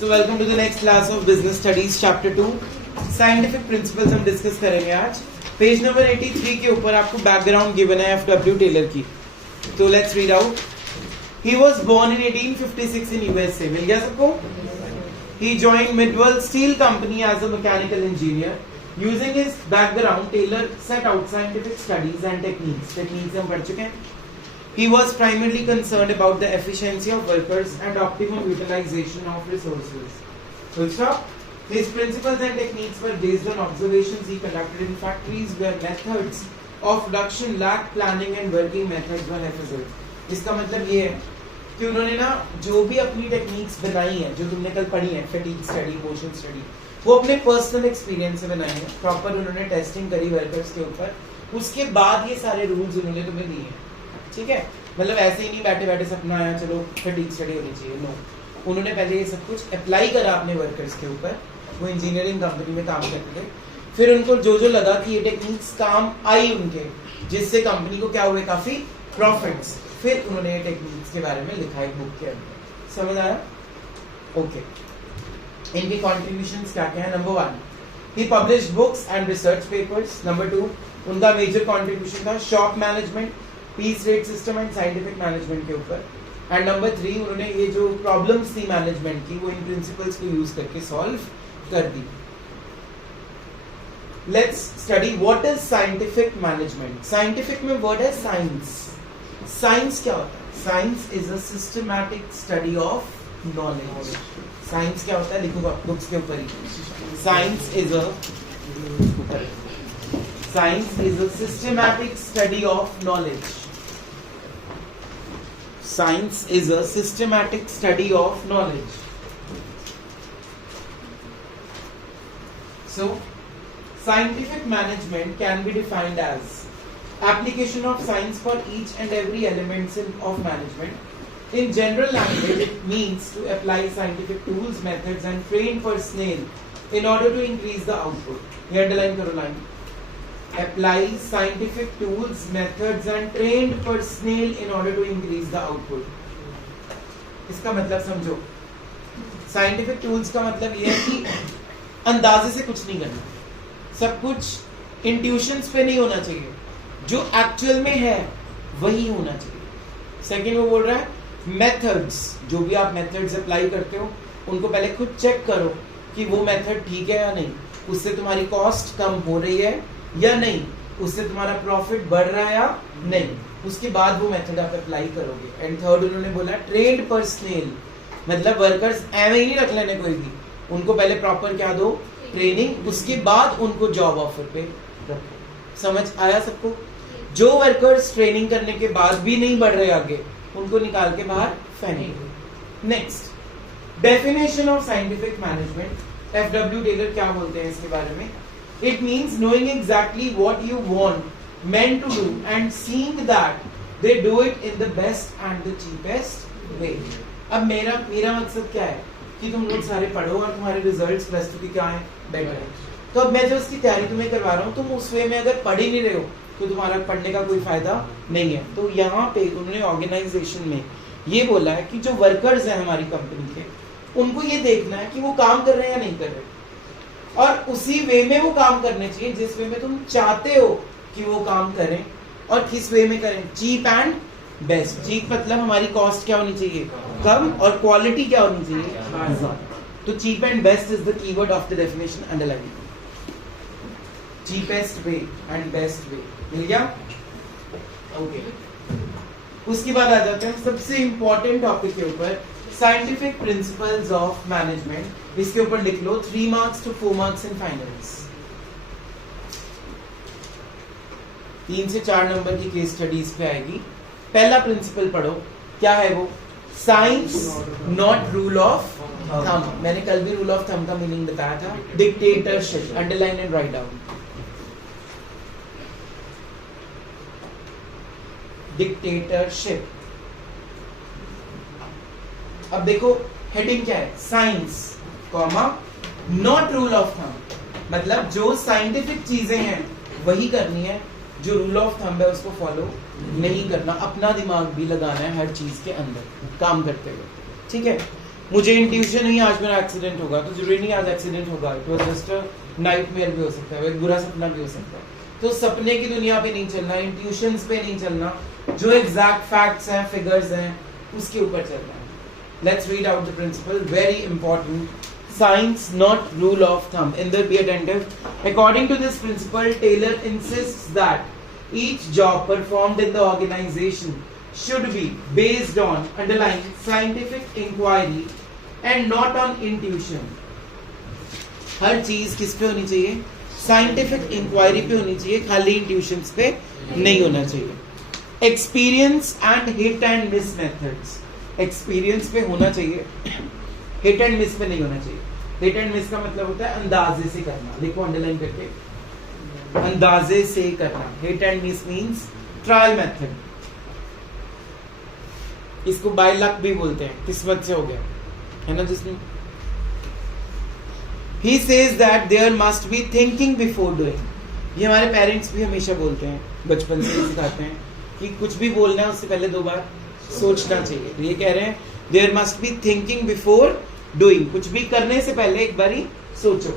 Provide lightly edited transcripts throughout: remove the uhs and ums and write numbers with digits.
So welcome to the next class of Business Studies Chapter 2. Scientific Principles हम discuss करेंगे आज. Page number 83 के ऊपर आपको बैकग्राउंड गिवन है F.W. टेलर की. तो let's read out. He was born in 1856 in USA. मिल गया सबको? He joined Midwell Steel Company as a mechanical engineer. Using his background, Taylor set out scientific studies and techniques. Techniques हम पढ़ चुके हैं. He was primarily concerned about the efficiency of workers and optimum utilization of resources. Full stop. His principles and techniques were based on observations he conducted in factories where methods of production lacked planning and working methods were efficient. इसका मतलब ये है कि उन्होंने ना जो भी अपनी टेक्निक्स बनाई है, जो तुमने कल पढ़ी है, फैटीग स्टडी, मोशन स्टडी, वो अपने पर्सनल एक्सपीरियंस से बनाई है. प्रॉपर उन्होंने टेस्टिंग करी वर्कर्स के ऊपर. उसके बाद ये सारे रूल्स उन्होंने तुम्हें दिए हैं. ठीक है, मतलब ऐसे ही नहीं बैठे बैठे सपना आया चलो फैटीग स्टडी होनी चाहिए. नो, उन्होंने पहले ये सब कुछ अप्लाई करा अपने वर्कर्स के ऊपर. वो इंजीनियरिंग कंपनी में काम करते थे. फिर उनको जो जो लगा कि ये टेक्निक्स काम आई उनके, जिससे कंपनी को क्या हुए, काफी प्रॉफिट्स. फिर उन्होंने ये टेक्निक्स के बारे में लिखा एक बुक के अंदर. समझ आया? ओके. इनके कॉन्ट्रीब्यूशंस क्या क्या है? Number 1, he published books and research papers. Number 2, उनका मेजर कॉन्ट्रीब्यूशन था shop management, piece rate system and scientific management के ऊपर. एंड नंबर 3, उन्होंने ये जो प्रॉब्लम्स थी मैनेजमेंट की, वो इन प्रिंसिपल्स को यूज करके सॉल्व कर दी. Let's study what is scientific management. Scientific में वर्ड है साइंस. साइंस क्या होता है? Science is a systematic study of knowledge. Science क्या होता है? लिखो बुक्स के ऊपर ही. Science is a systematic study of knowledge. Science is a systematic study of knowledge. So, scientific management can be defined as application of science for each and every element of management. In general language, it means to apply scientific tools, methods, and train personnel in order to increase the output. Here, underline karo line. Apply scientific tools, methods, and trained personnel in order to increase the output. इसका मतलब समझो. Scientific tools का मतलब ये है कि अंदाजे से कुछ नहीं करना. सब कुछ इंट्यूशंस पे नहीं होना चाहिए. जो एक्चुअल में है वही होना चाहिए. सेकेंड, वो बोल रहा है मेथड्स. जो भी आप मेथड्स अप्लाई करते हो उनको पहले खुद चेक करो कि वो मेथड ठीक है या नहीं. उससे तुम्हारी कॉस्ट कम हो रही है या नहीं, उससे तुम्हारा प्रॉफिट बढ़ रहा है या नहीं. उसके बाद वो मेथड आप अप्लाई करोगे. एंड थर्ड, उन्होंने बोला ट्रेन्ड पर्सनल. मतलब वर्कर्स ऐਵੇਂ ही नहीं रख लेने कोई भी. उनको पहले प्रॉपर क्या दो, ट्रेनिंग. उसके बाद उनको जॉब ऑफर पे रखो. समझ आया सबको? जो वर्कर्स ट्रेनिंग करने के बाद भी नहीं बढ़ रहे आगे, उनको निकाल के बाहर फेंको. Next, definition of scientific management. F.W. Taylor क्या बोलते हैं इसके बारे में? It means knowing exactly what you want men to do and seeing that they do it in the best and the cheapest way. अब मेरा मकसद क्या है कि तुम लोग सारे पढ़ो और तुम्हारे रिजल्ट्स प्लस टू की क्या है, बेटर है. तो अब मैं जो इसकी तैयारी तुम्हें करवा रहा हूँ, तुम उस वे में अगर पढ़ ही नहीं रहे हो तो तुम्हारा पढ़ने का कोई फायदा नहीं है. तो यहाँ पे उन्होंने ऑर्गेनाइजेशन में ये बोला है कि जो वर्कर्स हैं हमारी कंपनी के, उनको ये देखना है कि वो काम कर रहे हैं या नहीं कर रहे, और उसी वे में वो काम करने चाहिए जिस वे में तुम चाहते हो कि वो काम करें. और किस वे में करें? Cheap and best. चीप मतलब हमारी कॉस्ट क्या होनी चाहिए, कम, और क्वालिटी क्या होनी चाहिए. तो cheap and best is the keyword of the definition. Underline. Cheapest way and best way. मिल गया? ओके. उसके बाद आ जाते हैं सबसे इंपॉर्टेंट टॉपिक के ऊपर, साइंटिफिक प्रिंसिपल्स ऑफ मैनेजमेंट. इसके ऊपर लिख लो 3 marks to 4 marks in finals. 3 से 4 नंबर की केस स्टडीज पे आएगी. पहला प्रिंसिपल पढ़ो. क्या है वो? Science not rule of thumb. मैंने कल भी रूल ऑफ थंब का मीनिंग बताया था. Dictatorship. Underline and write down. Dictatorship. अब देखो हेडिंग क्या है? Science comma not rule of thumb. मतलब जो साइंटिफिक चीजें हैं वही करनी है, जो रूल ऑफ थंब है उसको फॉलो नहीं करना. अपना दिमाग भी लगाना है हर चीज के अंदर काम करते हुए. ठीक है? मुझे इंट्यूशन ही आज मेरा एक्सीडेंट होगा, तो जरूरी नहीं आज एक्सीडेंट होगा, it was just a nightmare भी हो सकता है, एक बुरा सपना भी हो सकता है। तो सपने की दुनिया पे नहीं चलना, इंट्यूशंस पे नहीं चलना, जो एग्जैक्ट फैक्ट्स हैं, फिगर्स हैं, उसके ऊपर चलना है। Let's read out the principle, very important, science not rule of thumb. इंदर be attentive. According to this principle, Taylor insists that each job performed in the organisation should be based on underlying scientific inquiry and not on intuition. हर चीज किस पे होनी चाहिए? Scientific inquiry पे होनी चाहिए, खाली इंट्यूशंस पे नहीं होना चाहिए। Experience and hit and miss methods, experience पे होना चाहिए, हिट एंड मिस पे नहीं होना चाहिए। हिट एंड मिस का मतलब होता है अंदाजे से करना, लिखो अंडरलाइन करके, अंदाजे से करना। Hit and miss means trial method, इसको बाय लक भी बोलते हैं, किस्मत से हो गया है ना जिसमें। He says that there must be thinking before doing. ये हमारे पेरेंट्स भी हमेशा बोलते हैं, बचपन से सिखाते हैं कि कुछ भी बोलना है उससे पहले 2 बार सोचना चाहिए। तो ये कह रहे हैं there must be thinking before doing, कुछ भी करने से पहले एक बारी सोचो,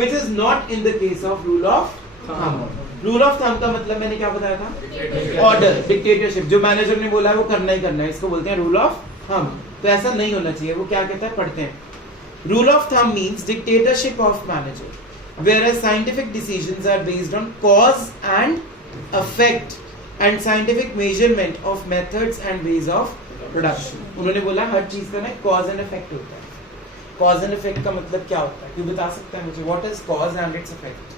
which is not in the case of rule of thumb. Rule of thumb का मतलब मैंने क्या बताया था? ऑर्डर, डिक्टेटरशिप, जो मैनेजर ने बोला है वो करना ही करना है, इसको बोलते हैं रूल ऑफ थंब। तो ऐसा नहीं होना चाहिए। वो क्या कहता है, पढ़ते हैं। Rule of thumb means dictatorship of manager, whereas scientific decisions are based on cause and effect and scientific measurement of methods and ways of production. उन्होंने बोला हर चीज का ना कॉज एंड इफेक्ट होता है। कॉज एंड इफेक्ट का मतलब क्या होता है, क्यों बता सकता है मुझे? What is cause and its effect?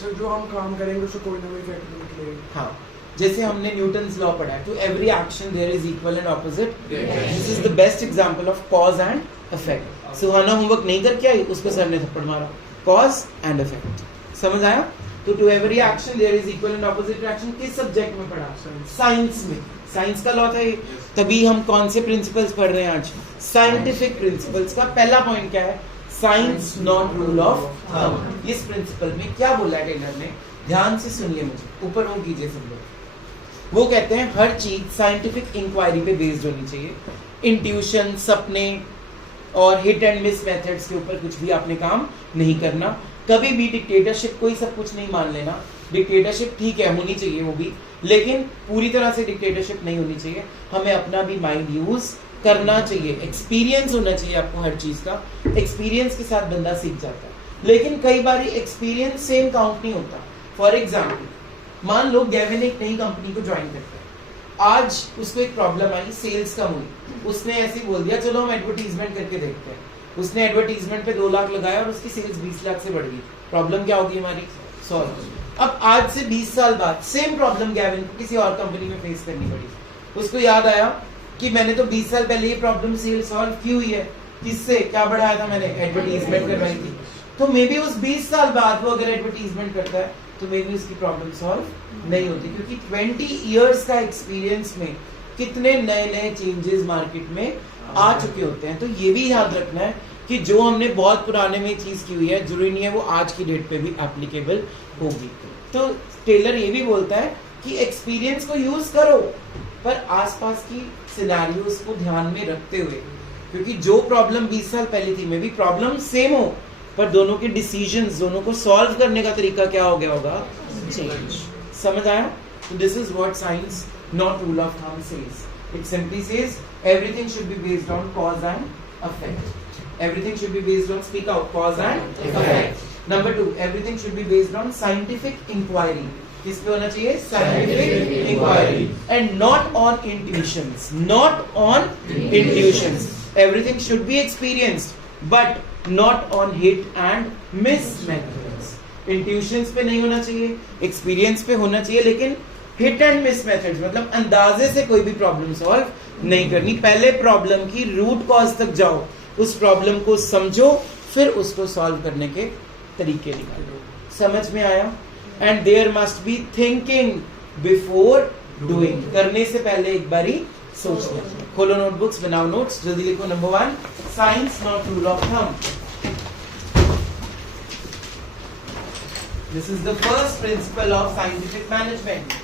Sir जो हम काम करेंगे उससे कोई ना कोई इफेक्ट निकलेगा। हाँ, जैसे हमने न्यूटन्स लॉ पढ़ा है, to every action there is equal and opposite. This is the best example of cause and effect. Suhana homework नहीं करके आई, उसको सर ने थप्पड़ मारा, कॉज एंड इफेक्ट। समझ आया? तो to every action there is equal and opposite reaction किस सब्जेक्ट में पढ़ा? साइंस में। साइंस का लॉ था ये। तभी हम कौन से प्रिंसिपल्स पढ़ रहे हैं आज? साइंटिफिक प्रिंसिपल्स का पहला पॉइंट क्या है? Science not rule of thumb. इस प्रिंसिपल में क्या बोला है टेलर ने? ध्यान से सुनिए, मुझे ऊपर वो कीजिए सब लोग। वो कहते हैं हर चीज साइंटिफिक इंक्वायरी पे बेस्ड होनी चाहिए। इंट्यूशन, सपने और हिट एंड मिस मेथड्स के ऊपर कुछ भी आपने काम नहीं करना। कभी भी डिक्टेटरशिप, कोई सब कुछ नहीं मान लेना। डिक्टेटरशिप ठीक है, होनी चाहिए वो भी, लेकिन पूरी तरह से डिक्टेटरशिप नहीं होनी चाहिए। हमें अपना भी माइंड यूज करना चाहिए। एक्सपीरियंस होना चाहिए आपको हर चीज का। एक्सपीरियंस के साथ बंदा सीख जाता है, लेकिन कई बार एक्सपीरियंस सेम काउंट नहीं होता। फॉर एग्जाम्पल, मान लो गेविन एक नई कंपनी को ज्वाइन करता है। आज उसको एक प्रॉब्लम आई, सेल्स कम हुई। उसने ऐसे बोल दिया चलो हम एडवर्टीजमेंट करके देखते हैं। उसने एडवर्टीजमेंट पे 2 लाख लगाया और उसकी सेल्स 20 लाख से बढ़ गई। प्रॉब्लम क्या होगी हमारी? सॉल्व। अब आज से 20 साल बाद सेम प्रॉब्लम गेविन को किसी और कंपनी में फेस करनी पड़ी। उसको याद आया कि मैंने तो 20 साल पहले ये प्रॉब्लम सेल सॉल्व की हुई है। किससे? क्या बढ़ाया था मैंने? एडवर्टीजमेंट करवाई थी। तो मे बी उस 20 साल बाद वो अगर एडवर्टीजमेंट करता है तो मे बी उसकी प्रॉब्लम सॉल्व नहीं होती, क्योंकि 20 इयर्स का एक्सपीरियंस में कितने नए नए चेंजेस मार्केट में आ चुके होते हैं। तो ये भी याद रखना है कि जो हमने बहुत पुराने में चीज की हुई है, जरूरी नहीं है वो आज की डेट पे भी एप्लीकेबल होगी। तो टेलर ये भी बोलता है कि एक्सपीरियंस को यूज करो, पर आसपास की सिनेरियोस को ध्यान में रखते हुए, क्योंकि जो प्रॉब्लम 20 साल पहले थी, मे बी प्रॉब्लम सेम हो, पर दोनों के डिसीजंस, दोनों को सॉल्व करने का तरीका क्या हो गया होगा? चेंज। समझ आया? तो this is what science not rule of thumb says. It simply says everything should be based on cause and effect. Everything should be based on, speak out, cause and effect. Number 2, everything should be based on scientific inquiry. किस पे होना चाहिए? Scientific inquiry and not on intuitions. Not on intuitions. Everything should be experienced but not on hit and miss methods. Intuitions पे नहीं होना चाहिए, experience पे होना चाहिए, लेकिन हिट एंड मिस मेथड्स मतलब अंदाजे से कोई भी प्रॉब्लम सॉल्व नहीं करनी। पहले प्रॉब्लम की रूट कॉज तक जाओ, उस प्रॉब्लम को समझो, फिर उसको सॉल्व करने के तरीके निकालो। समझ में आया? And there must be thinking before doing. करने से पहले एक बारी सोचना। खोलो नोटबुक्स, बनाओ नोट्स, जल्दी लिखो। Number 1, science not rule of thumb. This is the first principle of scientific management.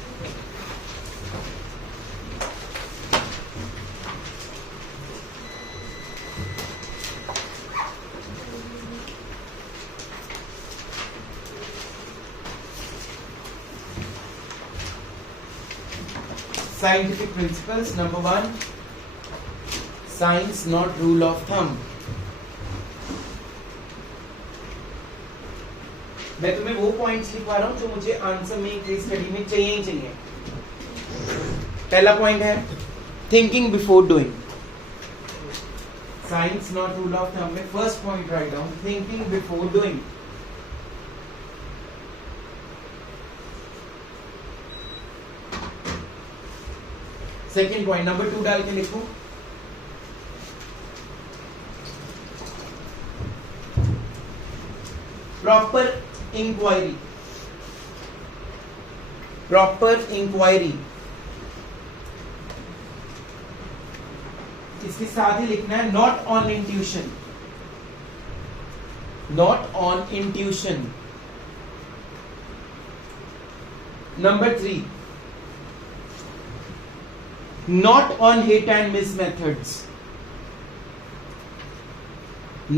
Scientific principles. Number 1, science not rule of thumb. मैं तुम्हें वो पॉइंट्स लिखवा रहा हूं जो मुझे आंसर में केस स्टडी में चाहिए ही चाहिए. पहला पॉइंट है thinking before doing. Science not rule of thumb में first point write down thinking before doing. Second point number 2 डाल के लिखो. Proper inquiry. प्रॉपर इंक्वायरी इसके साथ ही लिखना है not on intuition. Not on intuition. Number 3, not on hit and miss methods.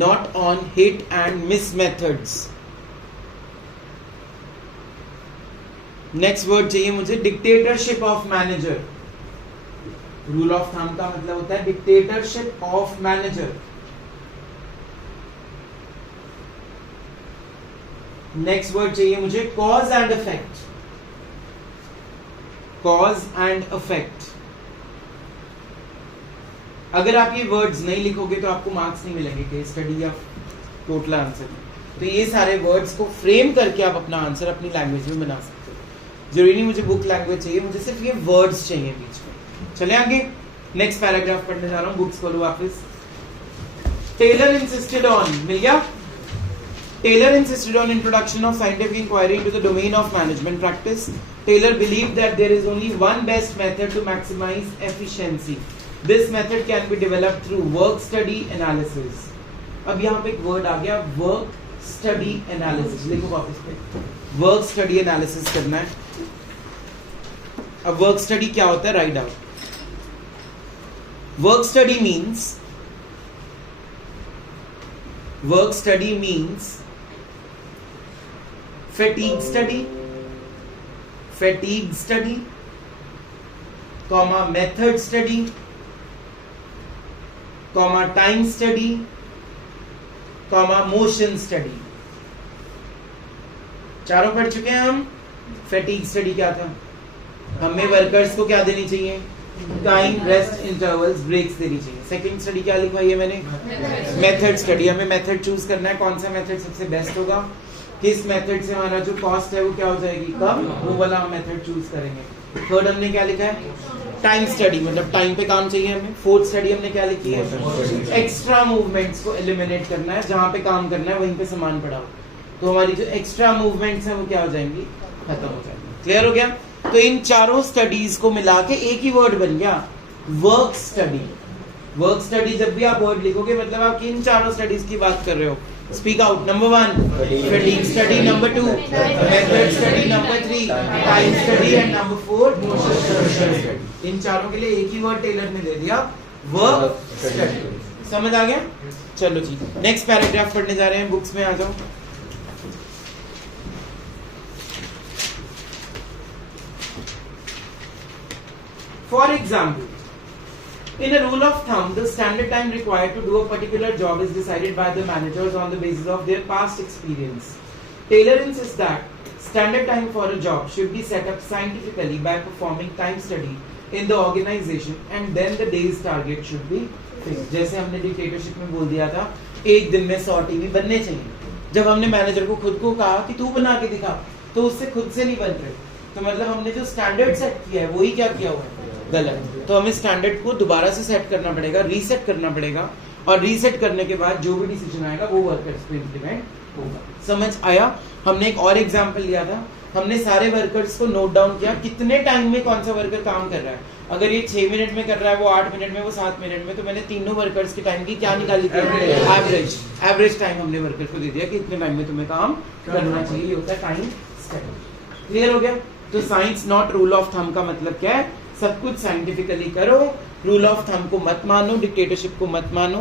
Not on hit and miss methods. Next word चाहिए मुझे dictatorship of manager. Rule of thumb का मतलब होता है dictatorship of manager. Next word चाहिए मुझे cause and effect. Cause and effect. अगर आप ये वर्ड्स नहीं लिखोगे तो आपको मार्क्स नहीं मिलेंगे केस स्टडी या टोटल आंसर में. तो ये सारे वर्ड्स को फ्रेम करके आप अपना आंसर अपनी लैंग्वेज में बना सकते हो. जरूरी नहीं मुझे बुक लैंग्वेज चाहिए, मुझे सिर्फ ये वर्ड्स चाहिए बीच में. चले आगे. नेक्स्ट पैराग्राफ पढ़ने जा रहा हूँ. बुक्स खोलो वापस. Taylor insisted on. मिल गया. Taylor insisted on introduction of scientific inquiry into the domain of management practice. Taylor believed that there is only one best method to maximize efficiency. This method can be developed through work study analysis. अब यहाँ पे एक word आ गया work study analysis. लिखो वापस पे. Work study analysis करना है. अब work study क्या होता है? Write out. Work study means fatigue study, comma method study, comma time study, comma motion study. चारों पढ़ चुके हैं हम. फैटीग स्टडी क्या था? हमें वर्कर्स को क्या देनी चाहिए? टाइम, रेस्ट इंटरवल्स, ब्रेक्स देनी चाहिए. सेकंड स्टडी क्या लिखवाई है मैंने? Method study. हमें मेथड चूज करना है. कौन सा मेथड सबसे बेस्ट होगा, किस मेथड से हमारा जो कॉस्ट है वो क्या हो जाएगी, कम, वो वाला हम मेथड चूज करेंगे. थर्ड हमने क्या लिखा है? टाइम स्टडी, मतलब टाइम पे काम चाहिए हमें. फोर्थ स्टडी हमने क्या लिखी है? एक्स्ट्रा मूवमेंट्स को एलिमिनेट करना है. जहां पे काम करना है वहीं पे सामान पड़ा हो, तो हमारी जो एक्स्ट्रा मूवमेंट्स है वो क्या हो जाएंगी? खत्म हो जाएंगी. क्लियर हो गया? तो इन चारों स्टडीज को मिला के एक ही वर्ड बन गया, वर्क स्टडी. वर्क स्टडी जब भी आप वर्ड लिखोगे मतलब आप इन चारों स्टडीज की बात कर रहे हो. Speak out. Number 1 fatigue study, number 2 method study, number 3 time study and number 4 motion study. इन चारों के लिए एक ही वर्ड टेलर ने दे दिया, वर्क स्टडी. समझ आ गया? चलो जी, नेक्स्ट पैराग्राफ पढ़ने जा रहे हैं. बुक्स में आ जाओ. For example, in a rule of thumb, the standard time required to do a particular job is decided by the managers on the basis of their past experience. Taylor insists that standard time for a job should be set up scientifically by performing time study in the organization and then the day's target should be fixed. जैसे हमने dictatorship में बोल दिया था, एक दिन में 100 TV बनने चाहिए. जब हमने मैनेजर को खुद को कहा कि तू बना के दिखा, तो उससे खुद से नहीं बन रहे. तो मतलब हमने जो स्टैंडर्ड सेट किया है वही क्या किया हुआ है? गलत. तो हमें स्टैंडर्ड को दोबारा से सेट करना पड़ेगा, रीसेट करना पड़ेगा, और रीसेट करने के बाद जो भी डिसीजन आएगा वो वर्कर्स पे इम्प्लीमेंट होगा. समझ आया? हमने एक और एग्जांपल लिया था. हमने सारे वर्कर्स को नोट डाउन किया कितने टाइम में कौन सा वर्कर काम कर रहा है. अगर ये 6 मिनट में कर रहा है, वो 8 मिनट में, वो 7 मिनट में, तो मैंने तीनों वर्कर्स के टाइम की क्या निकाली थी? एवरेज टाइम हमने वर्कर को दे दिया कि इतने टाइम में तुम्हें काम करना चाहिए. ये होता है टाइम स्टडी. क्लियर हो गया? तो science not rule of thumb का मतलब क्या है? सब कुछ साइंटिफिकली करो. रूल ऑफ थंब को मत मानो, डिक्टेटरशिप को मत मानो,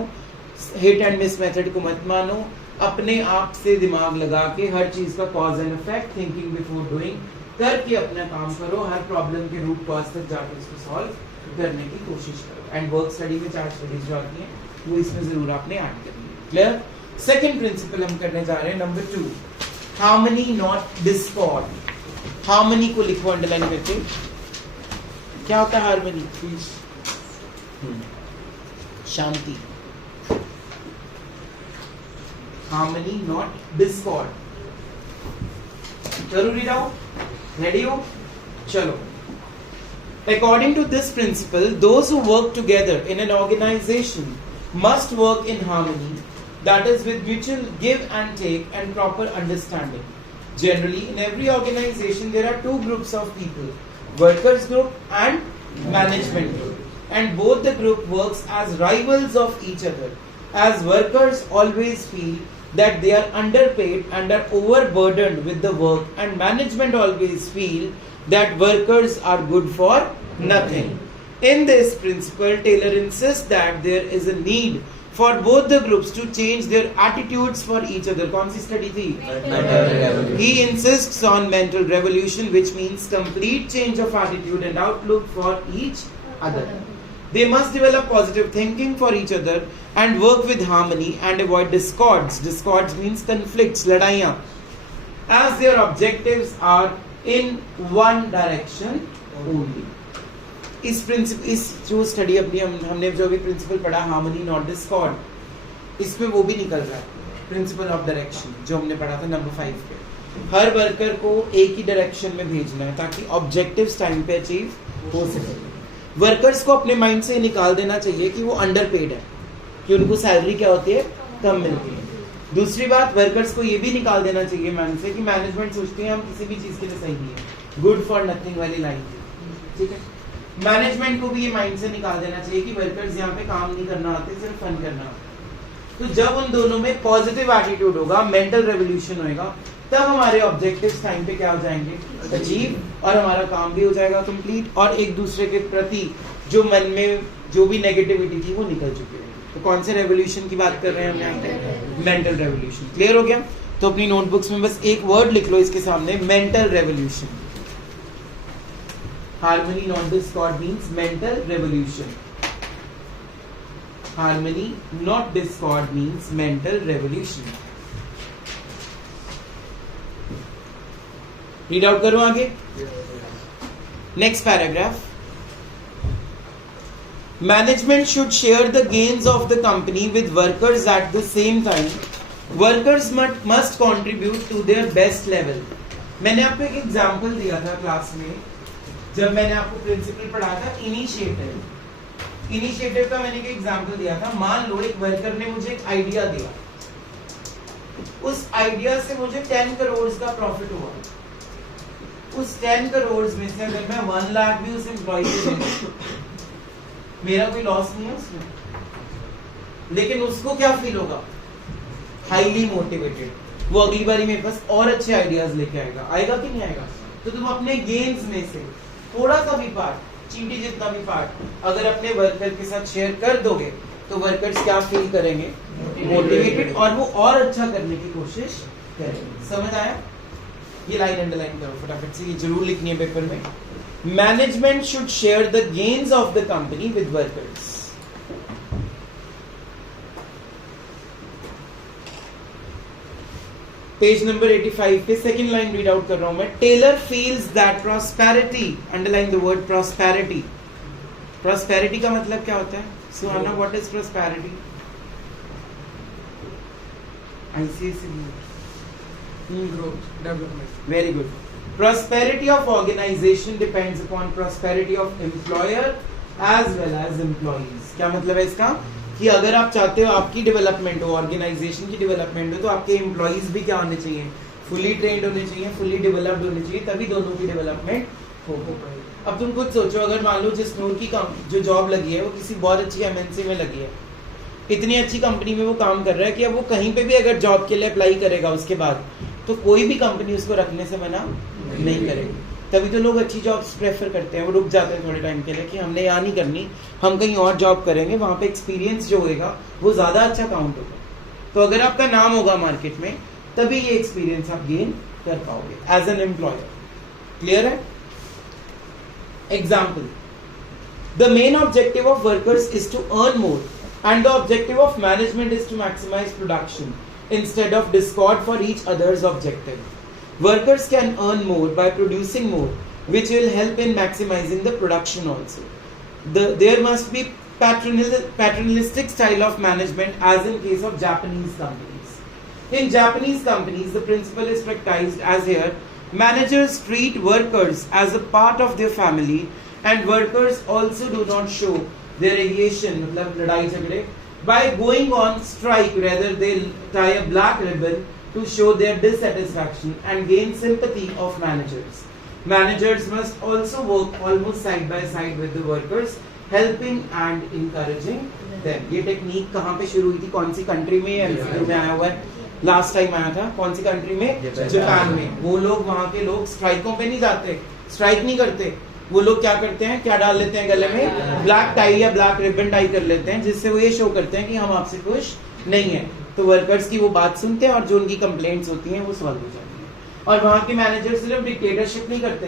हिट एंड मिस मेथड को मत मानो. अपने आप से दिमाग लगा के हर चीज का cause and effect, thinking before doing, करके अपना काम करो, हर प्रॉब्लम के रूट कॉज तक जाकर उसको सॉल्व करने की कोशिश करो। एंड वर्क स्टडी में 4 स्टडीज जो आती हैं वो इसमें जरूर आपने ऐड करनी है। क्लियर? सेकंड प्रिंसिपल हम करने जा रहे हैं number 2, harmony not discord. Harmony को लिखो अंडरलाइन करके। क्या होता है हार्मनी? पीस। शांति। Harmony not discord. करो रीड आउट, रेडी हो? चलो। According to this principle, those who work together in an organization must work in harmony, that is with mutual give and take and proper understanding. Generally, in every organization there are 2 groups of people, workers group and management group, and both the group works as rivals of each other, as workers always feel that they are underpaid and are overburdened with the work, and management always feel that workers are good for nothing. In this principle, Taylor insists that there is a need for both the groups to change their attitudes for each other. कौन सी study थी? He insists on mental revolution, which means complete change of attitude and outlook for each other. They must develop positive thinking for each other and work with harmony and avoid discords. Discords means conflicts, लड़ाइयाँ. As their objectives are in one direction only. इस जो study अपनी हमने जो भी principal पढ़ा, harmony not Discord, इसमें वो भी निकल रहा है प्रिंसिपल ऑफ डायरेक्शन जो हमने पढ़ा था नंबर 5 पे। हर वर्कर को एक ही डायरेक्शन में भेजना है ताकि ऑब्जेक्टिव्स टाइम पे अचीव हो सके। वर्कर्स को अपने माइंड से निकाल देना चाहिए कि वो अंडरपेड है, कि उनको सैलरी क्या होती है, कम मिलती है। दूसरी बात, वर्कर्स को ये भी निकाल देना चाहिए माइंड से कि मैनेजमेंट सोचती है हम किसी भी चीज के लिए सही नहीं है, गुड फॉर नथिंग वाली लाइन। ठीक है, मैनेजमेंट को भी ये माइंड से निकाल देना चाहिए कि वर्कर्स यहाँ पे काम नहीं करना आते, सिर्फ फन करना आता। तो जब उन दोनों में पॉजिटिव एटीट्यूड होगा, मेंटल रेवोल्यूशन होएगा, तब हमारे ऑब्जेक्टिव्स टाइम पे क्या हो जाएंगे, अचीव, और हमारा काम भी हो जाएगा कंप्लीट, और एक दूसरे के प्रति जो मन में जो भी नेगेटिविटी थी वो निकल चुकी है। तो कौन से रेवोल्यूशन की बात कर रहे हैं हम यहाँ पे? Mental revolution. क्लियर हो गया? तो अपनी नोटबुक्स में बस एक वर्ड लिख लो इसके सामने, mental revolution. Harmony not Discord means mental revolution. Harmony not Discord means mental revolution. Read out करो आगे। Next paragraph. Management should share the gains of the company with workers at the same time. Workers must contribute to their best level. मैंने आपको एक example दिया था class में जब मैंने आपको प्रिंसिपल पढ़ाया था इनिशिएटिव। इनिशिएटिव का मैंने एक एग्जाम्पल दिया था। मान लो एक वर्कर ने मुझे एक आइडिया दिया, उस आइडिया से मुझे 10 करोड़ का प्रॉफिट हुआ। उस 10 करोड़ में से अगर मैं 1 लाख भी उस एम्प्लॉय को दे दूं, मेरा कोई लॉस नहीं है उसमें, लेकिन उसको क्या फील होगा, हाईली मोटिवेटेड। वो अगली बारी मेरे पास और अच्छे आइडियाज लेके आएगा। आएगा कि नहीं आएगा? तो तुम अपने गेन्स में से थोड़ा सा भी पार्ट, चींटी जितना भी पार्ट अगर अपने वर्कर के साथ शेयर कर दोगे तो वर्कर्स क्या फील करेंगे, मोटिवेटेड, और वो और अच्छा करने की कोशिश करेंगे। समझ आया? ये लाइन अंडरलाइन करो फटाफट से, ये जरूर लिखनी है पेपर में। Management should share the gains of the company with workers. Page number 85 पे सेकंड लाइन रीड आउट कर रहा हूं मैं। Taylor feels that prosperity, underline the word prosperity. Prosperity का मतलब क्या होता है? Suhana, what is prosperity? Growth, development. Very good. Prosperity of organization depends upon prosperity of employer as well as employees. क्या मतलब है इसका? कि अगर आप चाहते हो आपकी डेवलपमेंट हो, ऑर्गेनाइजेशन की डेवलपमेंट हो, तो आपके एम्प्लॉइज भी क्या होने चाहिए, फुली ट्रेंड होने चाहिए, फुली डेवलप्ड होने चाहिए, तभी दोनों की डेवलपमेंट हो पाएगी। अब तुम खुद सोचो, अगर मान लो जिस नूर की जो जॉब लगी है वो किसी बहुत अच्छी एमएनसी में लगी है, इतनी अच्छी कंपनी में वो काम कर रहा है कि अब वो कहीं पे भी अगर जॉब के लिए अप्लाई करेगा उसके बाद, तो कोई भी कंपनी उसको रखने से मना नहीं करेगी। तभी तो लोग अच्छी जॉब्स प्रेफर करते हैं, वो रुक जाते हैं थोड़े टाइम के लिए कि हमने यहाँ नहीं करनी, हम कहीं और जॉब करेंगे, वहाँ पे एक्सपीरियंस जो होगा वो ज़्यादा अच्छा काउंट होगा। तो अगर आपका नाम होगा मार्केट में, तभी ये एक्सपीरियंस आप गेन कर पाओगे एज एन एम्प्लॉयर। क्लियर है? Example, the main objective of workers is to earn more and the objective of management is to maximize production instead of discord for each other's objective. Workers can earn more by producing more, which will help in maximizing the production also. There must be paternalistic style of management as in case of Japanese companies. In Japanese companies, the principle is practiced as here. Managers treat workers as a part of their family, and workers also do not show their agitation, मतलब लड़ाई झगड़े, by going on strike. Rather, they tie a black ribbon to show their dissatisfaction and gain sympathy of managers. Managers must also work almost side by side with the workers, helping and encouraging them. ये technique कहाँ पे शुरू हुई थी, कौन सी country में? MCQ में आया हुआ है, लास्ट टाइम आया था। कौन सी कंट्री में? जापान में। वो लोग, वहाँ के लोग स्ट्राइकों पे नहीं जाते, स्ट्राइक नहीं करते। वो लोग क्या करते हैं, क्या डाल लेते हैं गले में? ब्लैक टाई या ब्लैक रिबन टाई कर लेते हैं, जिससे वो ये शो करते हैं कि हम आपसे खुश नहीं है। तो वर्कर्स की वो बात सुनते हैं और जो उनकी कंप्लेंट्स होती हैं वो सॉल्व हो जाती हैं। और वहाँ के मैनेजर सिर्फ डिक्टेटरशिप नहीं करते,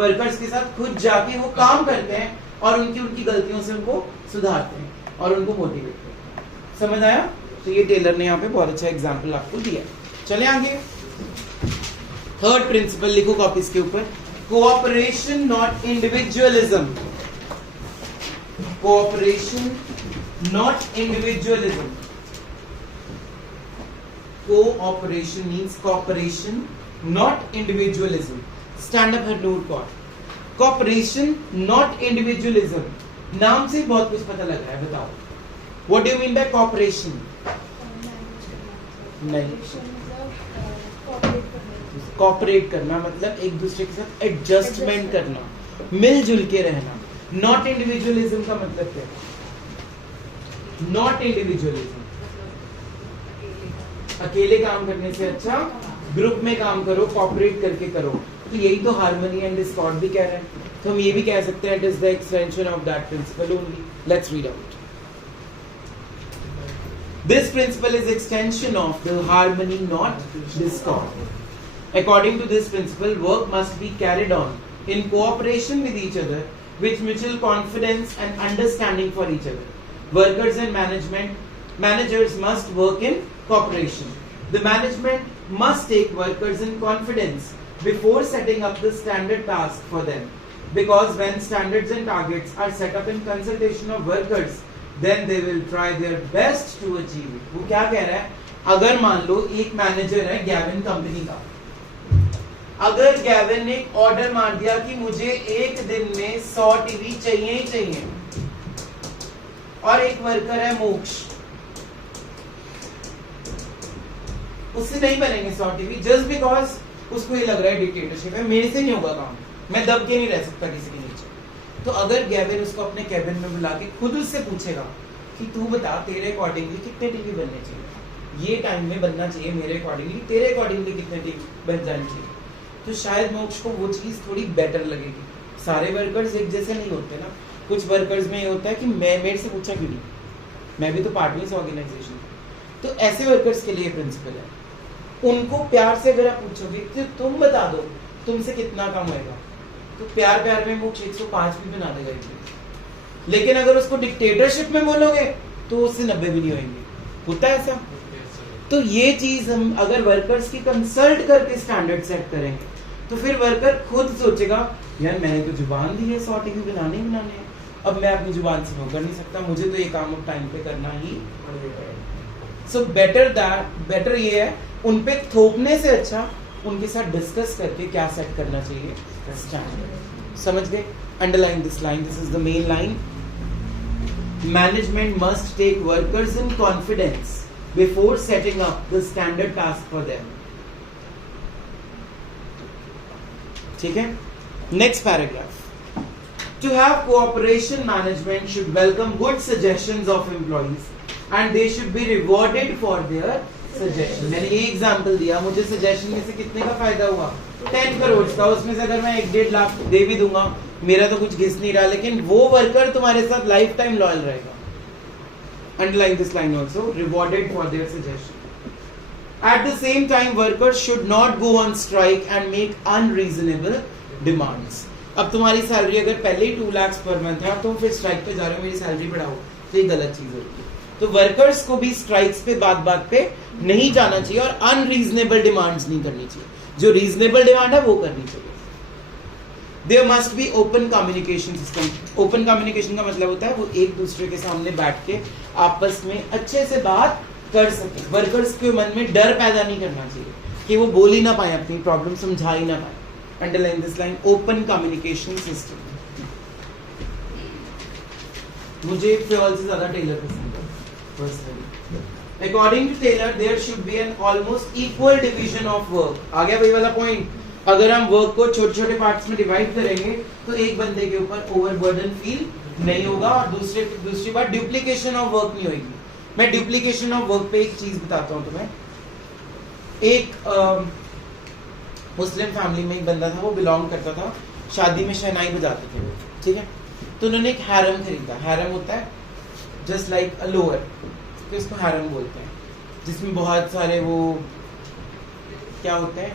वर्कर्स के साथ खुद जाके वो काम करते हैं और उनकी गलतियों से उनको सुधारते हैं और उनको मोटिवेट करते हैं। समझ आया? तो ये टेलर ने यहाँ पे बहुत अच्छा एग्जाम्पल आपको दिया। चले आगे, थर्ड प्रिंसिपल लिखो कॉपीज के ऊपर, cooperation not individualism. Cooperation not individualism. Cooperation means cooperation not individualism. Stand up Harnoor Court. Cooperation not individualism. नाम से बहुत कुछ पता लग रहा है, बताओ what do you mean by cooperation? नहीं, कॉपरेट करना मतलब एक दूसरे के साथ एडजस्टमेंट करना, मिलजुल के रहना। नॉट इंडिविजुअलिज्म का मतलब क्या है? नॉट इंडिविजुअलिज्म, अकेले काम करने से अच्छा ग्रुप में काम करो, कॉपरेट करके करो। तो यही तो हार्मनी एंड डिस्कॉर्ड भी कह रहे हैं। तो हम ये भी कह सकते हैं it is the extension of that principle only. Let's read out. This principle is extension of the harmony, not discord. According to this principle, work must be carried on in cooperation with each other, with mutual confidence and understanding for each other. Workers and managers must work in cooperation. The management must take workers in confidence before setting up the standard task for them, because when standards and targets are set up in consultation of workers, then they will try their best to achieve it. वो क्या कह रहा है? अगर मान लो एक manager है Gavin company का, अगर गैविन ने ऑर्डर मार दिया कि मुझे एक दिन में 100 टीवी चाहिए ही चाहिए, और एक वर्कर है मोक्ष, उससे नहीं बनेंगे 100 टीवी जस्ट बिकॉज उसको ये लग रहा है डिक्टेटरशिप है, मेरे से नहीं होगा काम, मैं दब के नहीं रह सकता किसी के नीचे। तो अगर गैविन उसको अपने कैबिन में बुला के खुद उससे पूछेगा कि तू बता तेरे अकॉर्डिंगली कितने टीवी बनने चाहिए, ये टाइम में बनना चाहिए मेरे अकॉर्डिंगली, तेरे अकॉर्डिंगली कितने टीवी बन जाने चाहिए, तो शायद मोक्ष को वो चीज थोड़ी बेटर लगेगी। सारे वर्कर्स एक जैसे नहीं होते ना, कुछ वर्कर्स में ये होता है कि मैं मेरे से पूछा क्यों नहीं, मैं भी तो पार्ट में इस ऑर्गेनाइजेशन। तो ऐसे वर्कर्स के लिए प्रिंसिपल है, उनको प्यार से अगर आप पूछोगे तो तुम बता दो तुमसे कितना काम होएगा, तो प्यार प्यार में मोक्ष 105 भी बना देगा इतने। लेकिन अगर उसको डिक्टेटरशिप में बोलोगे तो उससे 90 भी नहीं होंगे। होता है ऐसा? तो ये चीज हम अगर वर्कर्स की कंसल्ट करके स्टैंडर्ड सेट करेंगे तो फिर वर्कर खुद सोचेगा यार मैंने तो जुबान दी है 100 टीवी बनाने हैं, अब मैं अपनी जुबान से वो कर नहीं सकता, मुझे तो ये काम अब टाइम पे करना ही। सो बेटर ये है उन पे थोपने से अच्छा उनके साथ डिस्कस करके क्या सेट करना चाहिए स्टैंडर्ड। समझ गए? Underline this line, this is the main line. Management must take workers in confidence before setting up the standard task for them. ठीक है, next paragraph. To have cooperation, management should welcome good suggestions of employees and they should be rewarded for their suggestion. मैंने ये example दिया, मुझे suggestion में से कितने का फायदा हुआ? 10 करोड़ का। उसमें से अगर मैं 1-1.5 लाख दे भी दूंगा, मेरा तो कुछ घिस नहीं रहा, लेकिन वो वर्कर तुम्हारे साथ लाइफ टाइम लॉयल रहेगा। Underline this line also, rewarded for their suggestion. At the same time, workers should not go on strike and make unreasonable demands. अब तुम्हारी सैलरी अगर पहले ही 2 लाख पर मंथ है, तुम फिर स्ट्राइक पे जा रहे हो मेरी सैलरी बढ़ाओ, तो ये गलत चीज होती है। तो वर्कर्स को भी स्ट्राइक्स पे बात पे नहीं जाना चाहिए और अनरीजनेबल डिमांड्स नहीं करनी चाहिए। जो रीजनेबल डिमांड है वो करनी चाहिए। There must be open communication system. Open communication का मतलब होता है वो एक दूसरे के सामने बैठ के आपस में अच्छे से बात कर सके। वर्कर्स के मन में डर पैदा नहीं करना चाहिए कि वो बोल ही ना पाए, अपनी प्रॉब्लम समझा ही ना पाए। Underline this line, open communication system. मुझे फ्योल से ज्यादा टेलर पसंद है personally. According to Taylor there should be an almost equal division of work. आ गया वही वाला पॉइंट। अगर हम वर्क को छोटे छोटे पार्ट्स में डिवाइड करेंगे तो एक बंदे के ऊपर ओवरबर्डन फील नहीं होगा और दूसरी बात डुप्लीकेशन ऑफ वर्क नहीं होगी। मैं डुप्लीकेशन ऑफ वर्क पे एक चीज बताता हूँ तुम्हें। एक मुस्लिम फैमिली में एक बंदा था, वो बिलोंग करता था, शादी में शहनाई बजाते थे, ठीक है। तो उन्होंने एक हैरम खरीदा। हैरम होता है जस्ट लाइक अ लोअर, तो इसको हैरम बोलते हैं, जिसमें बहुत सारे वो क्या होते हैं,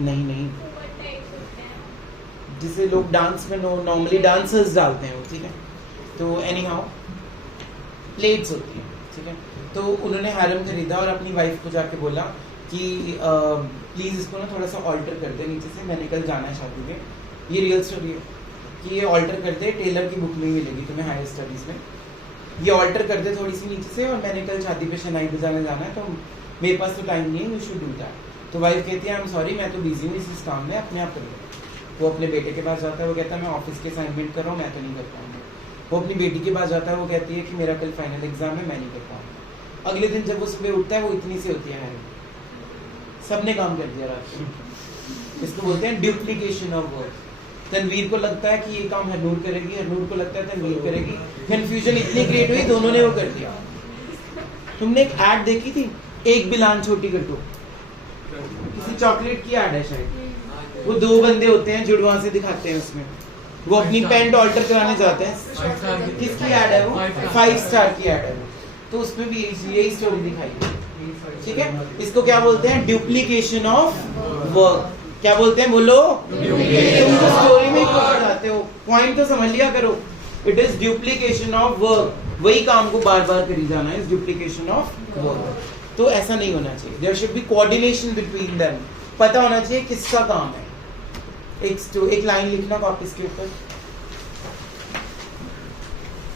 नहीं जिसे लोग डांस में नॉर्मली डांसर्स डालते हैं वो, ठीक है। तो एनी हाउ प्लेट्स होती हैं, ठीक है। तो उन्होंने हैरम खरीदा और अपनी वाइफ को जाके बोला कि प्लीज़ इसको ना थोड़ा सा ऑल्टर कर दे नीचे से, मैंने कल जाना है शादी में। ये रियल स्टोरी है कि ये ऑल्टर कर दे, टेलर की बुक में मिलेगी तुम्हें हायर स्टडीज़ में। ये ऑल्टर कर दे थोड़ी सी नीचे से, और मैंने कल शादी पे शहनाई बजाने जाना है, तो मेरे पास तो टाइम नहीं है, यू शुड डू दैट। तो वाइफ कहती है आई एम सॉरी, मैं तो बिजी हूँ इस काम में, अपने आप कर लो। वो अपने बेटे के पास जाता है, वो कहता है मैं ऑफिस के असाइनमेंट कर रहा हूँ, मैं तो नहीं कर पाऊंगा। वो अपनी बेटी के पास जाता है, वो कहती है कि मेरा कल फाइनल एग्जाम है, मैं नहीं कर पाऊंगा। अगले दिन जब वो सुबह उठता है, वो इतनी सी होती है, सबने काम कर दिया रात को। इसको बोलते हैं डुप्लीकेशन ऑफ वर्क। तनवीर को लगता है कि ये काम हरनूर करेगी, हरनूर को लगता है तनवीर करेगी, कंफ्यूजन इतनी क्रिएट हुई, दोनों ने वो कर दिया। तुमने एक ऐड देखी थी, एक बिलान छोटी कर दो, किसी चॉकलेट की ऐड है शायद, वो 2 बंदे होते हैं, जुड़वा से दिखाते हैं उसमें, वो अपनी पैंट ऑल्टर कराने जाते हैं। किसकी ऐड है वो? 5 स्टार की ऐड है। तो उसमें भी यही स्टोरी दिखाई है, ठीक है। इसको क्या बोलते हैं? Duplication of work. क्या बोलते हैं बोलो? तुम तो स्टोरी में ही जाते हो, पॉइंट तो समझ लिया करो। It is duplication of work, वही काम को बार बार करी जाना है, डुप्लीकेशन ऑफ वर्क। तो ऐसा नहीं होना चाहिए। There should be coordination between them. पता होना चाहिए किसका एक लाइन लिखना कॉपीज के ऊपर।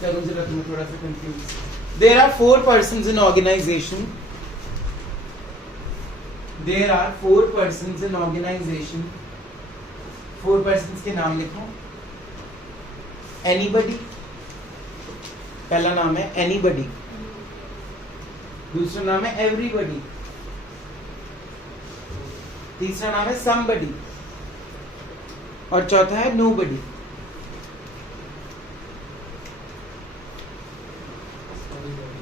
चलो जरा तुम्हें थोड़ा सा confuse. There are 4 persons in organization. There are 4 persons in organization. 4 persons के नाम लिखो। Anybody, पहला नाम है anybody, दूसरा नाम है everybody, तीसरा नाम है somebody, और चौथा है nobody.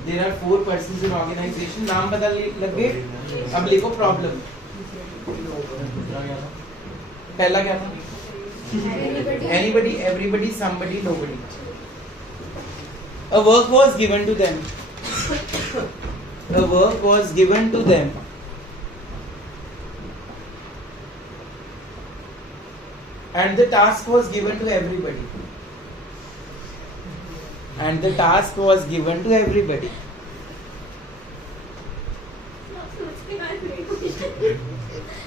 There are 4 persons in organization. नाम बदल लग गए। अब लिखो प्रॉब्लम। पहला क्या था? Anybody, everybody, somebody, nobody. A work was given to them. A work was given to them. And the task was given to everybody. And the task was given to everybody.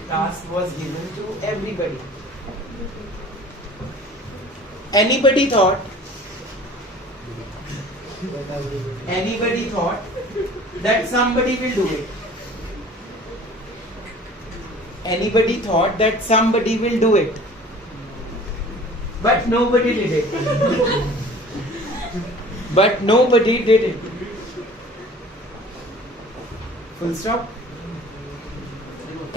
Task was given to everybody. Anybody thought that somebody will do it. Anybody thought that somebody will do it. But nobody did it. But nobody did it. Full stop.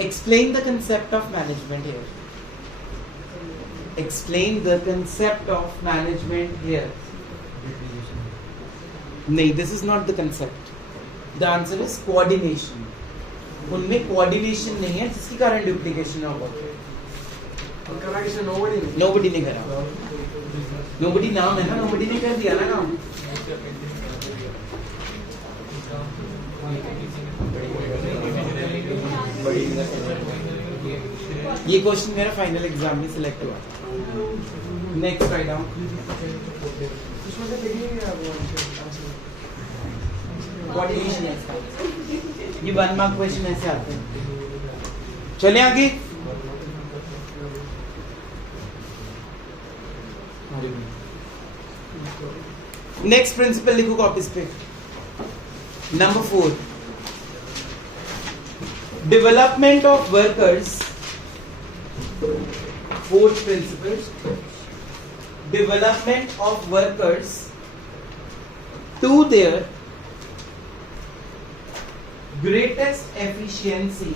Explain the concept of management here. Explain the concept of management here. No, this is not the concept. The answer is coordination. उनमें coordination नहीं है, जिसके कारण duplication होगा। Nobody ने करा। Nobody नाम है ना, nobody ने कर दिया ना काम। ये क्वेश्चन मेरा फाइनल एग्जाम में सिलेक्ट हुआ। Next write down. उसमें से देखिए वो आंसर कोऑर्डिनेशन है इसका। ये 1 मार्क क्वेश्चन ऐसे आते हैं। चले आगे। नेक्स्ट प्रिंसिपल लिखो कॉपीज पे। Number 4, development of workers. Fourth principle, development of workers to their greatest efficiency.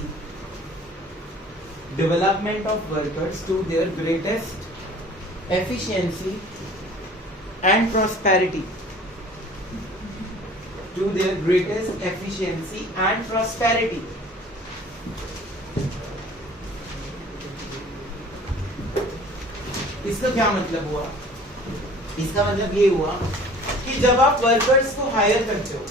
Development of workers to their greatest efficiency and prosperity. To their greatest efficiency and prosperity. इसका क्या मतलब हुआ? इसका मतलब ये हुआ कि जब आप वर्कर्स को हायर करते हो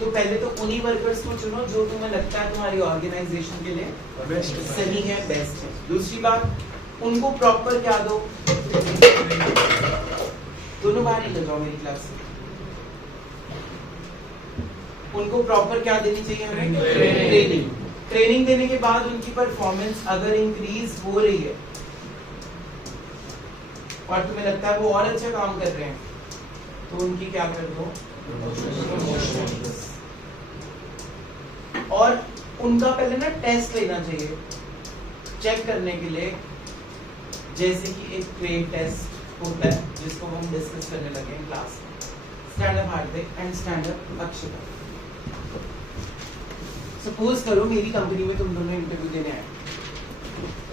तो पहले तो उन्हीं वर्कर्स को चुनो जो तुम्हें लगता है तुम्हारी ऑर्गेनाइजेशन के लिए बेस्ट सही है, बेस्ट है। दूसरी बात, उनको प्रॉपर क्या दो। दोनों बाहर निकल जाओ मेरी क्लास से। उनको प्रॉपर क्या देनी चाहिए हमें? ट्रेनिंग। ट्रेनिंग देने के बाद उनकी परफॉर्मेंस अगर इंक्रीज हो रही है और तुम्हें लगता है वो और अच्छा काम कर रहे हैं तो उनकी क्या कर दो? और उनका पहले ना टेस्ट लेना चाहिए चेक करने के लिए, जैसे कि एक ट्रेड टेस्ट होता है जिसको हम डिस्कस करने लगे हैं क्लास में। Stand up Hardik and stand up Akshata. Suppose करो मेरी कंपनी में तुम दोनों इंटरव्यू देने आए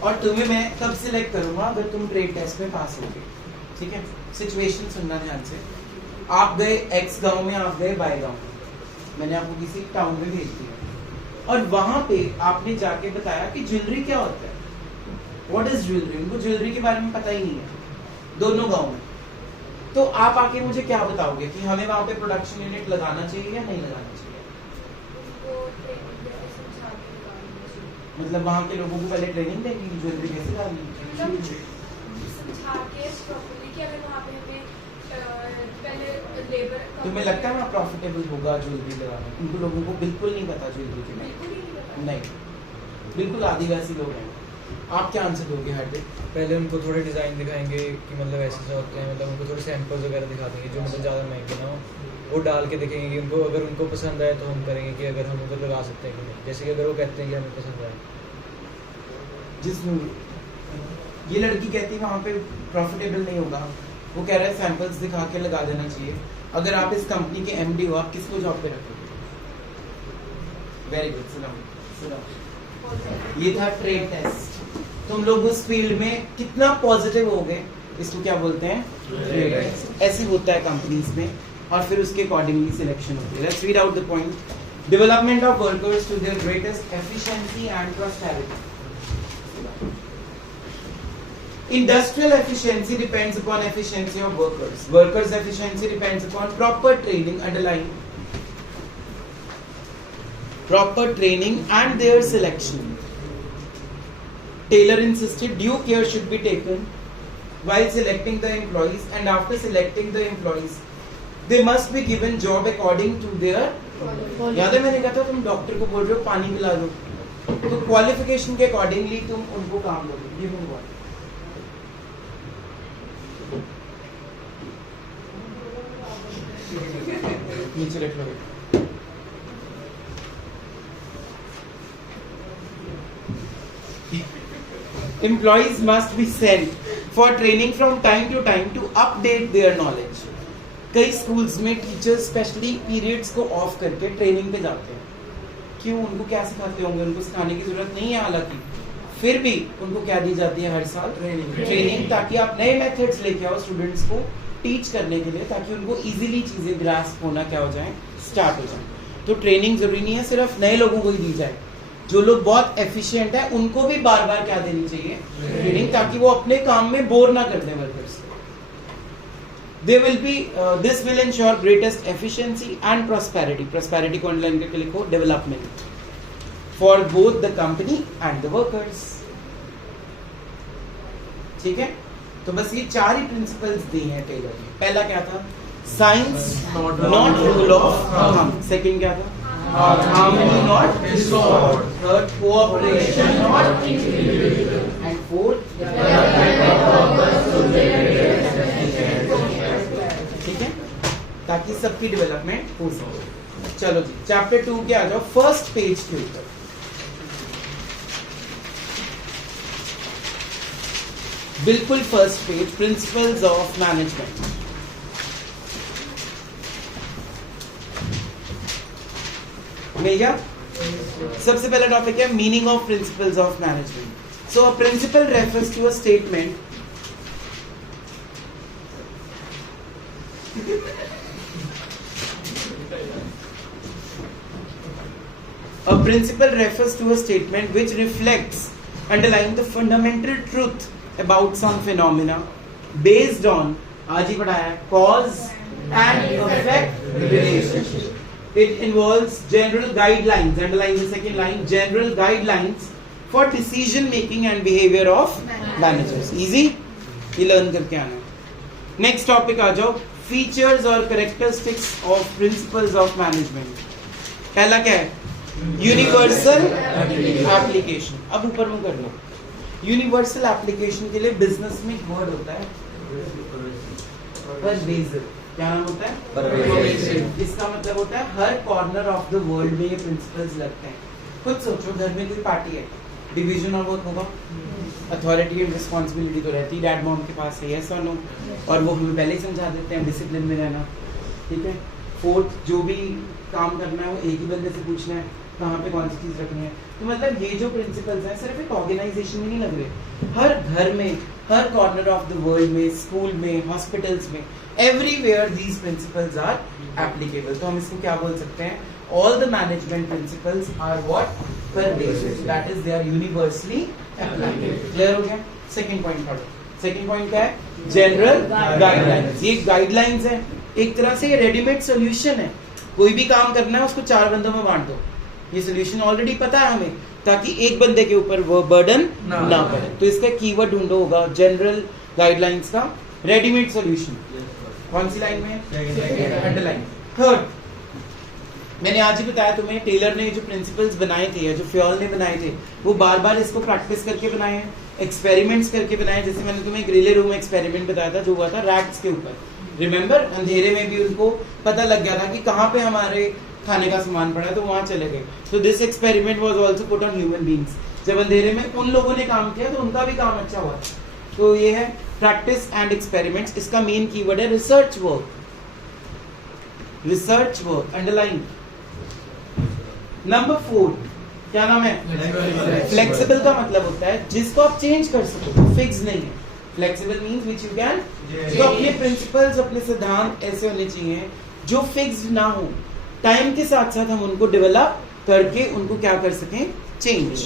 और तुम्हें मैं कब सिलेक्ट करूंगा? अगर तुम ट्रेड टेस्ट में पास होगे। ठीक है, सिचुएशन सुनना ध्यान से। आप गए एक्स गांव में, आप गए वाई गांव में, मैंने आपको किसी टाउन में भेज दिया और वहां पे आपने जाके बताया कि ज्वेलरी क्या होता है, व्हाट इज ज्वेलरी। उनको ज्वेलरी के बारे में पता ही नहीं है दोनों गांव में। तो आप आके मुझे क्या बताओगे कि हमें वहां पे प्रोडक्शन यूनिट लगाना चाहिए या नहीं लगाना चाहिए? मतलब वहां के लोगों को पहले ट्रेनिंग देंगे कि ज्वेलरी कैसे डालनी है। तुम्हें लगता है वहाँ प्रॉफिटेबल होगा ज्वेलरी लगाना? उनको लोगों को बिल्कुल नहीं पता ज्वेलरी के बारे में। नहीं, बिल्कुल आदिवासी लोग हैं। आप क्या आंसर दोगे हार्दिक? पहले उनको थोड़े डिज़ाइन दिखाएंगे कि मतलब ऐसे ऐसे होते हैं, मतलब उनको थोड़े सैंपल्स वगैरह दिखा देंगे जो मतलब ज़्यादा महंगे ना हो। वो डाल के देखेंगे कि उनको अगर उनको पसंद आए तो हम करेंगे कि अगर हम उधर लगा सकते हैं कि नहीं। जैसे कि अगर वो कहते हैं कि हमें पसंद आए, जिसमें ये लड़की कहती है वहाँ पे प्रॉफिटेबल नहीं होगा, वो कह रहा है सैंपल्स दिखा के लगा देना चाहिए। अगर आप इस कंपनी के एमडी हो, आप किसको जॉब पे रखोगे? वेरी गुड, सुनो। ये था ट्रेड टेस्ट। तुम लोग उस फील्ड में कितना पॉजिटिव हो गए, इसको क्या बोलते हैं? Trade test. ऐसे होता है कंपनीज में और फिर उसके अकॉर्डिंगली सिलेक्शन होती है। Let's read out the point. Development of workers to their greatest efficiency and prosperity. Industrial efficiency depends upon efficiency of workers. Workers' efficiency depends upon proper training, underline proper training and their selection. Taylor insisted due care should be taken while selecting the employees, and after selecting the employees, they must be given job according to their याद है मैंने कहा था तुम doctor को बोल रहे हो पानी पिला दो, तो क्वालिफिकेशन के अकॉर्डिंगली तुम उनको काम दोगे। गिवन व्हाट नीचे रख लो। Employees must be sent for training from time to time to update their knowledge. कई स्कूल्स में टीचर्स स्पेशली पीरियड्स को ऑफ करके ट्रेनिंग पे जाते हैं। क्यों? उनको क्या सिखाते होंगे? उनको सिखाने की जरूरत नहीं है, हालांकि फिर भी उनको क्या दी जाती है हर साल? ट्रेनिंग, ताकि आप नए मेथड्स लेके आओ स्टूडेंट्स को टीच करने के लिए, ताकि उनको इजीली चीजें ग्रास्प होना क्या हो जाए, स्टार्ट हो जाए। तो ट्रेनिंग जरूरी नहीं है सिर्फ नए लोगों को ही दी जाए, जो लोग बहुत एफिशिएंट है उनको भी बार बार क्या देनी चाहिए? ट्रेनिंग, ताकि वो अपने काम में बोर ना कर दें workers. They will be this will ensure greatest efficiency and prosperity. Prosperity को अंडरलाइन करके लिखो, development. For both the company and the workers. ठीक है, तो बस ये 4 ही प्रिंसिपल्स दिए हैं टेलर ने। पहला क्या था? Science not rule of thumb. Second क्या था? Harmony not disorder. Third cooperation not individual. And fourth ठीक है, ताकि सबकी डेवलपमेंट हो सके। चलो जी, चैप्टर 2 के आ जाओ, फर्स्ट पेज के ऊपर। बिल्कुल first page, principles of management. मिल गया? सबसे पहला टॉपिक है meaning of principles of management. So a principle refers to a statement A principle refers to a statement which reflects underlying the fundamental truth about some phenomena based on, आज ही पढ़ाया है, cause and effect relationship. It involves general guidelines, underline the second line, general guidelines for decision making and behavior of managers. Easy? ये learn करके आना। Next topic आ जाओ, features or characteristics of principles of management. पहला क्या है? Universal application. अब ऊपर मुंह कर लो। यूनिवर्सल एप्लीकेशन के लिए बिजनेस में एक वर्ड होता है परवेसिव। क्या नाम होता है? परवेसिव। इसका मतलब होता है हर कॉर्नर ऑफ द वर्ल्ड में ये प्रिंसिपल्स लगते हैं। खुद सोचो, घर में कोई पार्टी है, डिवीजन और वर्क होगा, अथॉरिटी एंड रिस्पॉन्सिबिलिटी तो रहती है डैड मॉम के पास है, यस और नो, और वो हमें पहले ही समझा देते हैं डिसिप्लिन में रहना। ठीक है, फोर्थ, जो भी काम करना है वो एक ही बंदे से पूछना है कहाँ पे कौन सी चीज रखनी है। तो मतलब ये जो प्रिंसिपल्स हैं सिर्फ एक ऑर्गेनाइजेशन में नहीं लग रहे, हर घर में, हर कॉर्नर ऑफ द वर्ल्ड में, स्कूल में, हॉस्पिटल्स में, everywhere these principles are applicable. तो हम इसको क्या बोल सकते हैं? All the management principles are what? Pervasive, that is they are universally applicable. Clear हो गया? सेकंड पॉइंट पढ़ो। सेकंड पॉइंट क्या है? General guidelines. ये गाइडलाइंस है, एक तरह से ये रेडीमेड सोल्यूशन है। कोई भी काम करना है उसको 4 बंदों में बांट दो, ये सोल्यूशन ऑलरेडी पता है हमें, ताकि एक बंदे के ऊपर वो बर्डन ना पड़े। तो इसका कीवर्ड ढूंढो होगा जनरल गाइडलाइंस का रेडीमेड सॉल्यूशन। कौन सी लाइन में? अंडरलाइन। थर्ड, मैंने आज ही बताया तुम्हें, टेलर ने जो प्रिंसिपल्स बनाए थे, जो फ्योल ने बनाए थे, वो बार बार इसको प्रैक्टिस करके बनाए हैं, एक्सपेरिमेंट्स करके बनाए। जैसे मैंने तुम्हें एक रिले रूम एक्सपेरिमेंट बताया था जो हुआ था रैट्स के ऊपर, रिमेंबर? अंधेरे में भी उनको पता लग गया था कि कहाँ पे हमारे खाने का सामान पड़ा है, तो वहां चले गए। So this experiment was also put on human beings. जब अंधेरे में उन लोगों ने काम किया तो उनका भी काम अच्छा हुआ। तो ये है प्रैक्टिस एंड एक्सपेरिमेंट्स। इसका मेन कीवर्ड है research work. Research work, underline. Number 4 क्या नाम है? फ्लेक्सिबल का मतलब होता है जिसको आप चेंज कर सको, फिक्स नहीं है। Flexible means which you can, तो अपने प्रिंसिपल्स, अपने सिद्धांत ऐसे होने चाहिए जो फिक्स्ड ना हो, टाइम के साथ साथ हम उनको डेवलप करके उनको क्या कर सकें? चेंज।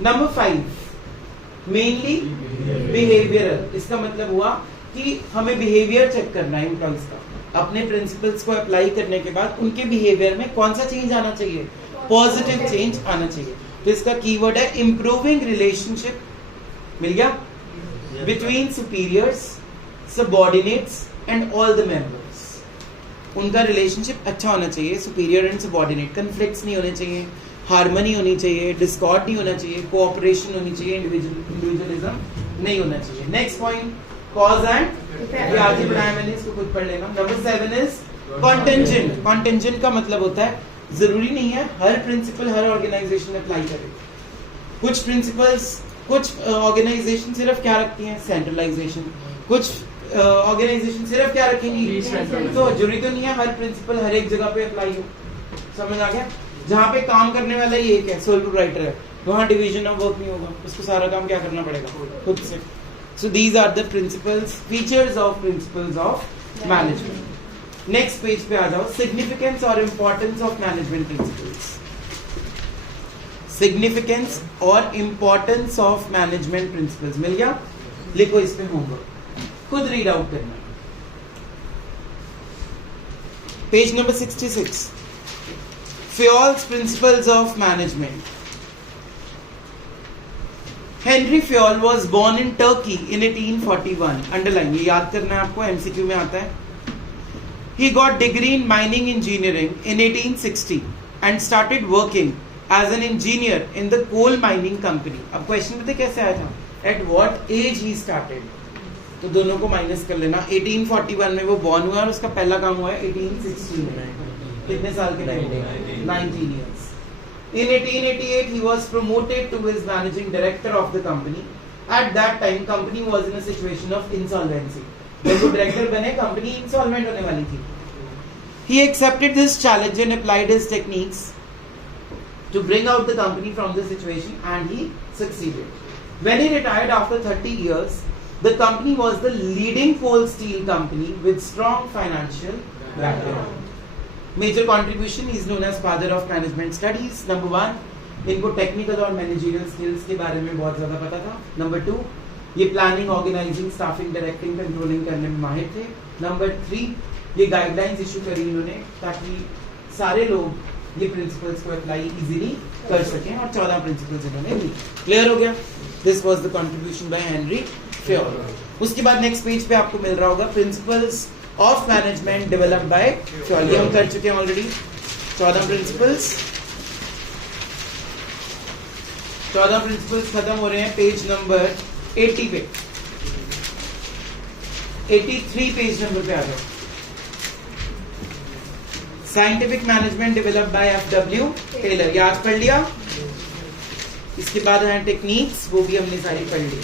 Number 5 mainly behavioural. इसका मतलब हुआ कि हमें बिहेवियर चेक करना है एम्प्लॉइज का। अपने प्रिंसिपल्स को अप्लाई करने के बाद उनके बिहेवियर में कौन सा चेंज आना चाहिए? पॉजिटिव चेंज आना चाहिए। तो इसका कीवर्ड है इंप्रूविंग रिलेशनशिप। मिल गया? Between superiors, subordinates and all the members. उनका रिलेशनशिप अच्छा होना चाहिए, सुपीरियर एंड सबऑर्डिनेट। कन्फ्लिक्ट्स नहीं होने चाहिए, हार्मनी होनी चाहिए, डिस्कॉर्ड नहीं होना चाहिए, कोऑपरेशन होनी चाहिए, इंडिविजुअलिज्म नहीं होना चाहिए। नेक्स्ट पॉइंट, कॉज एंड, ये आज ही पढ़ाया मैंने, इसको खुद पढ़ लेना। Number 7 is contingent. कॉन्टेंजेंट का मतलब होता है जरूरी नहीं है हर प्रिंसिपल हर ऑर्गेनाइजेशन अप्लाई करे। कुछ प्रिंसिपल्स, कुछ ऑर्गेनाइजेशन सिर्फ क्या रखती हैं? सेंट्रलाइजेशन। कुछ ऑर्गेनाइजेशन सिर्फ क्या रखेंगी? तो जरूरी तो नहीं है हर प्रिंसिपल हर एक जगह पे अप्लाई हो। समझ आ गया? जहाँ पे काम करने वाला ही एक है, सोल प्रोप्राइटर है, वहाँ डिवीजन ऑफ वर्क नहीं होगा, उसको सारा काम क्या करना पड़ेगा? खुद से। So these are the principles, features of principles of management. Next page पे आ जाओ, सिग्निफिकेंस और importance of management principles. Significance और इम्पोर्टेंस ऑफ मैनेजमेंट प्रिंसिपल्स मिल गया? लिखो इस पे होमवर्क, खुद रीड आउट करना। Page number 66, Fayol's principles of management. Henry Fayol was born in Turkey in 1841. Underline, ये याद करना है आपको, एमसीक्यू में आता है. He got degree in mining engineering in 1860 and started working as an engineer in the coal mining company. अब question पता कैसे आया था? At what age he started? तो दोनों को माइनस कर लेना. 1841 में वो बॉर्न हुआ और उसका पहला काम हुआ है 1860 में. कितने साल के टाइम पे? 19 years. In 1888 he was promoted to his managing director of the company. At that time company was in a situation of insolvency. जब वो डायरेक्टर बने कंपनी इंसॉल्वेंट होने वाली थी. He accepted this challenge and applied his techniques to bring out the company from the situation, and he succeeded. When he retired after 30 years, the company was the leading coal steel company with strong financial background. Major contribution, he is known as father of management studies. Number 1, इनको technical और managerial skills के बारे में बहुत ज्यादा पता था. Number 2, ये planning, organising, staffing, directing, controlling करने में माहिर थे. नंबर 3, ये गाइडलाइंस इशू करी इन्होंने ताकि सारे लोग ये प्रिंसिपल्स को अप्लाई इजीली कर सकें, और 14 प्रिंसिपल्स इन्होंने दी. क्लियर हो गया? This was the contribution by Henry Fayol. उसके बाद नेक्स्ट पेज पे आपको मिल रहा होगा principles of management developed bye Fayol. ये हम कर चुके हैं ऑलरेडी. 14 प्रिंसिपल्स खत्म हो रहे हैं पेज नंबर 80 पे. 83 पेज नंबर पे आ जाओ. Scientific management developed by FW Taylor. याद कर लिया? इसके बाद है टेक्निक्स, वो भी हमने सारी पढ़ ली.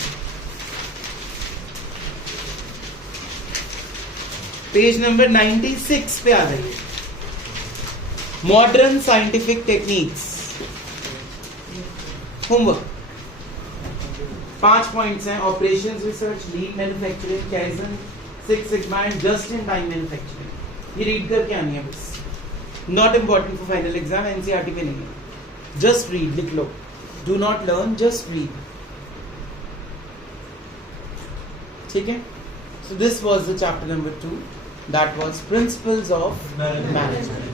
पेज नंबर 96 पे आ जाइए. Modern scientific techniques. Homework 5 points हैं. Operations research, lean manufacturing, kaizen, six sigma and just in time manufacturing. ये रीड करके आनी है बस. Not important for final exam, NCERT पे नहीं है. जस्ट रीड, लिख लो. Do not learn, just read. ठीक है? So this was the chapter number 2, that was principles of management.